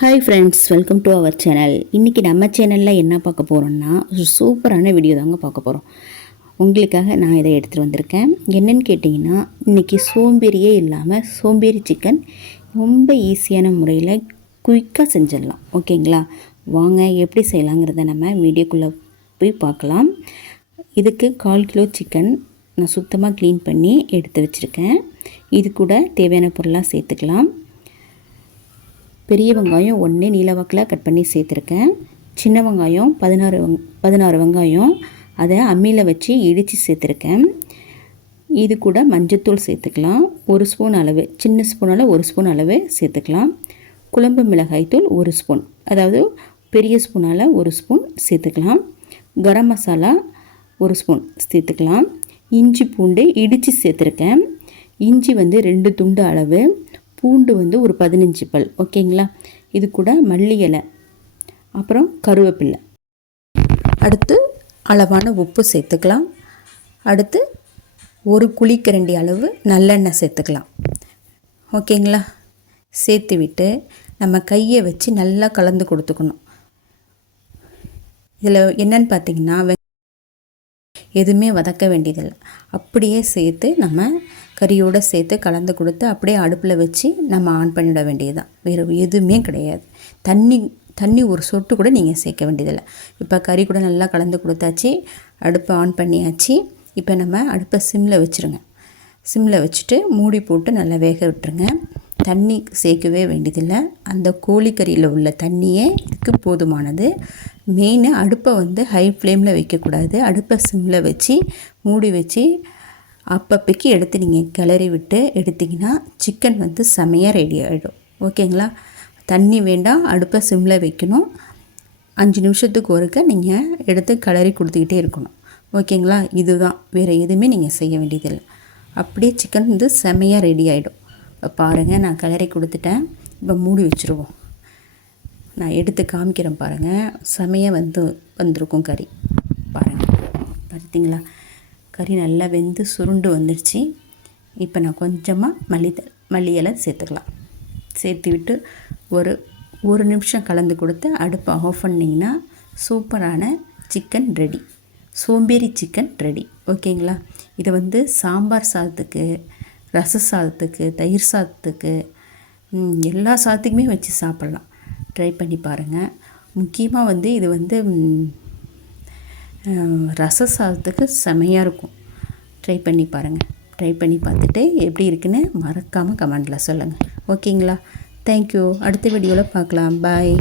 Hi friends, welcome to our channel. இன்றைக்கி நம்ம சேனலில் என்ன பார்க்க போகிறோம்னா, ஒரு சூப்பரான வீடியோ தாங்க பார்க்க போகிறோம். உங்களுக்காக நான் இதை எடுத்துகிட்டு வந்திருக்கேன். என்னென்னு கேட்டிங்கன்னா, இன்றைக்கி சோம்பேறியே இல்லாமல் சோம்பேறி சிக்கன் ரொம்ப ஈஸியான முறையில் குயிக்காக செஞ்சிடலாம். ஓகேங்களா? வாங்க எப்படி செய்யலாங்கிறத நம்ம வீடியோக்குள்ளே போய் பார்க்கலாம். இதுக்கு 1/4 கிலோ சிக்கன் நான் சுத்தமாக க்ளீன் பண்ணி எடுத்து வச்சுருக்கேன். இது கூட தேவையான பொருளாக சேர்த்துக்கலாம். பெரிய வெங்காயம் 1 நீல வாக்கில் கட் பண்ணி சேர்த்துருக்கேன். சின்ன வெங்காயம் 16 வெங்காயம் அதை அம்மியில் வச்சு இடித்து சேர்த்துருக்கேன். இது கூட மஞ்சத்தூள் சேர்த்துக்கலாம். 1 ஸ்பூன் அளவு, சின்ன ஸ்பூனால் 1 ஸ்பூன் அளவு சேர்த்துக்கலாம். குழம்பு மிளகாய் தூள் 1 ஸ்பூன், அதாவது பெரிய ஸ்பூனால் 1 ஸ்பூன் சேர்த்துக்கலாம். கரம் மசாலா 1 ஸ்பூன் சேர்த்துக்கலாம். இஞ்சி பூண்டு இடித்து சேர்த்துருக்கேன். இஞ்சி 2 துண்டு அளவு, பூண்டு ஒரு 15 பல். ஓகேங்களா? இது கூட மல்லி இலை, அப்புறம் கருவேப்பிலை. அடுத்து அளவான உப்பு சேர்த்துக்கலாம். அடுத்து 1 குழிக்கரண்டி அளவு நல்லெண்ணெய் சேர்த்துக்கலாம். ஓகேங்களா? சேர்த்து விட்டு நம்ம கையை வச்சு நல்லா கலந்து கொடுத்துக்கணும். இதில் என்னன்னு பார்த்தீங்கன்னா, எதுவுமே வதக்க வேண்டியதில்லை. அப்படியே சேர்த்து நம்ம கறியோடு சேர்த்து கலந்து கொடுத்து அப்படியே அடுப்பில் வச்சு நம்ம ஆன் பண்ணிட வேண்டியதுதான். வேறு எதுவுமே கிடையாது. தண்ணி ஒரு சொட்டு கூட நீங்கள் சேர்க்க வேண்டியதில்லை. இப்போ கறி கூட நல்லா கலந்து கொடுத்தாச்சு, அடுப்பை ஆன் பண்ணியாச்சு. இப்போ நம்ம அடுப்பை சிம்மில் வச்சுருங்க. சிம்மில் வச்சுட்டு மூடி போட்டு நல்லா வேக விட்டுருங்க. தண்ணி சேர்க்கவே வேண்டியதில்லை. அந்த கோழிக்கறியில் உள்ள தண்ணியே இதுக்கு போதுமானது. மெயின் அடுப்பை ஹை ஃப்ளேமில் வைக்கக்கூடாது. அடுப்பை சிம்மில் வச்சு மூடி வச்சு அப்பப்போக்கு எடுத்து நீங்கள் கிளறி விட்டு எடுத்திங்கன்னா சிக்கன் செமையாக ரெடி ஆகிடும். ஓகேங்களா? தண்ணி வேண்டாம், அடுப்பை சிம்மில் வைக்கணும். 5 நிமிஷத்துக்கு ஒருக்க நீங்கள் எடுத்து கிளறி கொடுத்துக்கிட்டே இருக்கணும். ஓகேங்களா? இதுதான், வேறு எதுவுமே நீங்கள் செய்ய வேண்டியதில்லை. அப்படியே சிக்கன் செமையாக ரெடி ஆகிடும். இப்போ பாருங்கள், நான் கிளறி கொடுத்துட்டேன். இப்போ மூடி வச்சுருவோம். நான் எடுத்து காமிக்கிறேன் பாருங்கள். செமையாக வந்திருக்கும் கறி. பாருங்கள், பார்த்தீங்களா? கறி நல்லா வெந்து சுருண்டு வந்துடுச்சு. இப்போ நான் கொஞ்சமாக மல்லி இலை சேர்த்துக்கலாம். சேர்த்து விட்டு ஒரு நிமிஷம் கலந்து கொடுத்து அடுப்பை ஆஃப் பண்ணிங்கன்னா சூப்பரான சிக்கன் ரெடி. சோம்பேறி சிக்கன் ரெடி. ஓகேங்களா? இதை சாம்பார் சாதத்துக்கு, ரச சாதத்துக்கு, தயிர் சாதத்துக்கு, எல்லா சாதத்துக்குமே வச்சு சாப்பிட்லாம். ட்ரை பண்ணி பாருங்கள். முக்கியமாக இது ரச சாதத்துக்கு செமையாக இருக்கும். ட்ரை பண்ணி பாருங்கள். ட்ரை பண்ணி பார்த்துட்டு எப்படி இருக்குன்னு மறக்காமல் கமெண்டில் சொல்லுங்கள். ஓகேங்களா? தேங்க்யூ. அடுத்த வீடியோவில் பார்க்கலாம். பாய்.